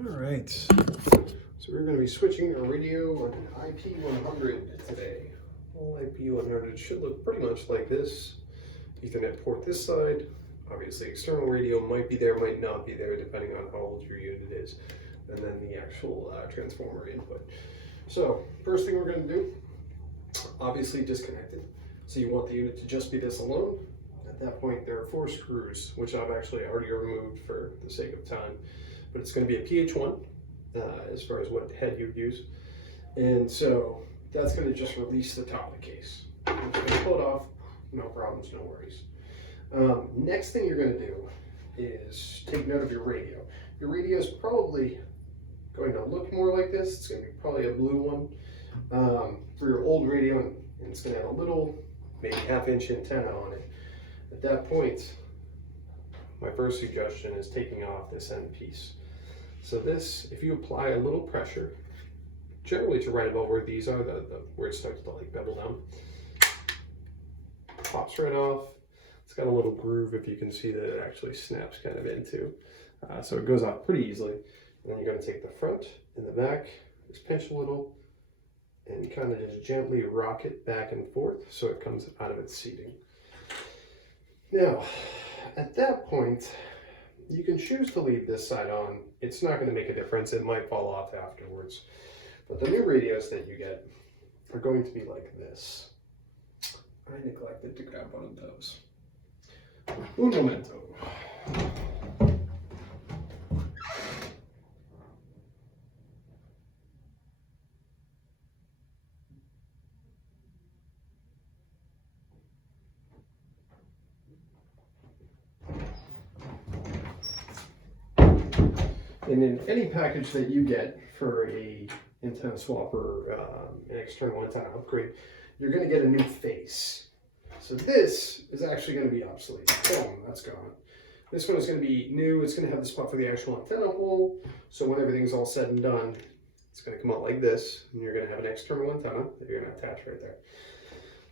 All right, so we're going to be switching our radio on an IP100 today. All IP100 should look pretty much like this. Ethernet port this side. Obviously external radio might be there, might not be there, depending on how old your unit is. And then the actual transformer input. So first thing we're going to do, obviously disconnect it. So you want the unit to just be this alone. At that point there are 4 screws, which I've actually already removed for the sake of time. But it's going to be a PH1 as far as what head you'd use. And so that's going to just release the top of the case. I'm just going to pull it off, no problems, no worries. Next thing you're going to do is take note of your radio. Your radio is probably going to look more like this. It's going to be probably a blue one for your old radio, and it's going to have a little, maybe half-inch antenna on it. At that point, my first suggestion is taking off this end piece. So this, if you apply a little pressure, generally to right about where these are, where it starts to like bevel down, pops right off. It's got a little groove, if you can see, that it actually snaps kind of into. So it goes off pretty easily. And then you're going to take the front and the back, just pinch a little, and kind of just gently rock it back and forth so it comes out of its seating. Now, at that point, you can choose to leave this side on. It's not going to make a difference. It might fall off afterwards. But the new radios that you get are going to be like this. I neglected to grab one of those. Un momento. And in any package that you get for a antenna swap or an external antenna upgrade, you're going to get a new face. So this is actually going to be obsolete. Boom, that's gone. This one is going to be new. It's going to have the spot for the actual antenna hole. So when everything's all said and done, it's going to come out like this, and you're going to have an external antenna that you're going to attach right there.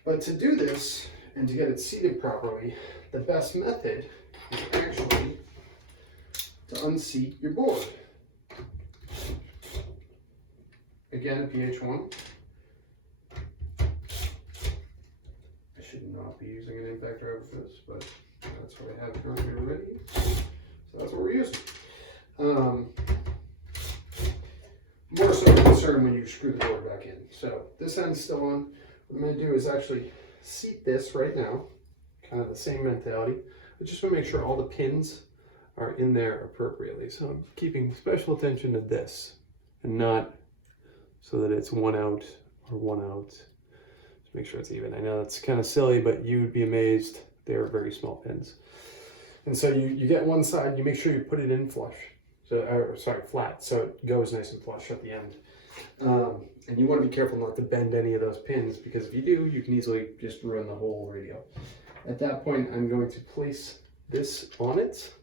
But to do this and to get it seated properly, the best method is actually to unseat your board. Again, a PH1. I should not be using an impact driver for this, but that's what I have currently already. So that's what we're using. More so concerned when you screw the board back in. So this end's still on. What I'm going to do is actually seat this right now, kind of the same mentality. I just want to make sure all the pins are in there appropriately. So I'm keeping special attention to this and not so that it's one out or one out. Just make sure it's even. I know that's kind of silly, but you would be amazed. They are very small pins. And so you get one side, you make sure you put it in flush. So, flat, so it goes nice and flush at the end. And you want to be careful not to bend any of those pins, because if you do, you can easily just ruin the whole radio. At that point, I'm going to place this on it.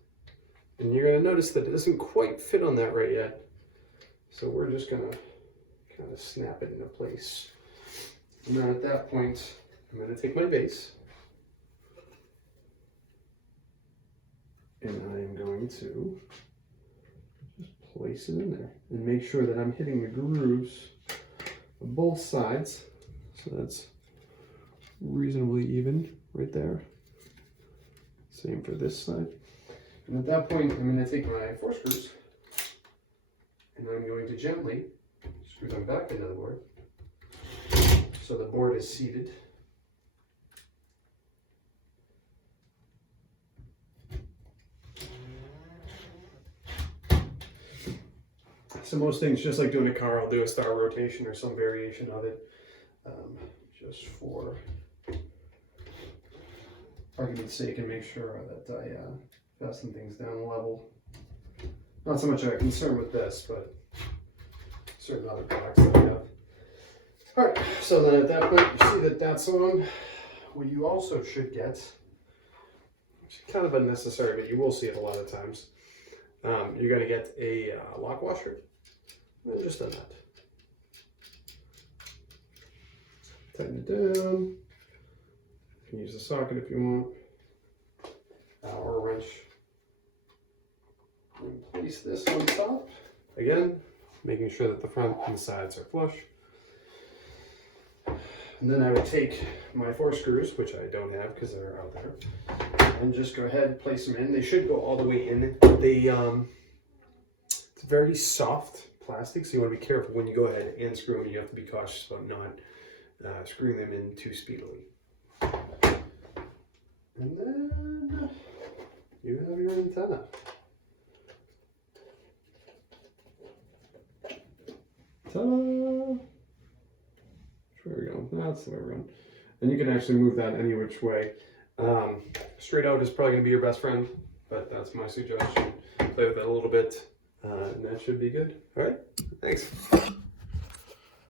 And you're going to notice that it doesn't quite fit on that right yet. So we're just going to kind of snap it into place. And then at that point, I'm going to take my base. And I'm going to just place it in there. And make sure that I'm hitting the grooves on both sides. So that's reasonably even right there. Same for this side. And at that point, I'm going to take my 4 screws and I'm going to gently screw them back into the board so the board is seated. So most things, just like doing a car, I'll do a star rotation or some variation of it, just for argument's sake, and make sure that I fasten things down level. Not so much a concern with this, but certain other products that I have. All right, so then at that point, you see that that's on. What you also should get, which is kind of unnecessary, but you will see it a lot of times, you're going to get a lock washer and just a nut. Tighten it down. You can use the socket if you want, or a wrench. And place this on top. Again, making sure that the front and the sides are flush. And then I would take my 4 screws, which I don't have because they're out there, and just go ahead and place them in. They should go all the way in. They it's very soft plastic, so you want to be careful when you go ahead and screw them. You have to be cautious about not screwing them in too speedily. And then you have your antenna. Ta-da! Where we go? That's the way we're going. And you can actually move that any which way. Straight out is probably going to be your best friend, but that's my suggestion. Play with that a little bit, and that should be good. All right, thanks.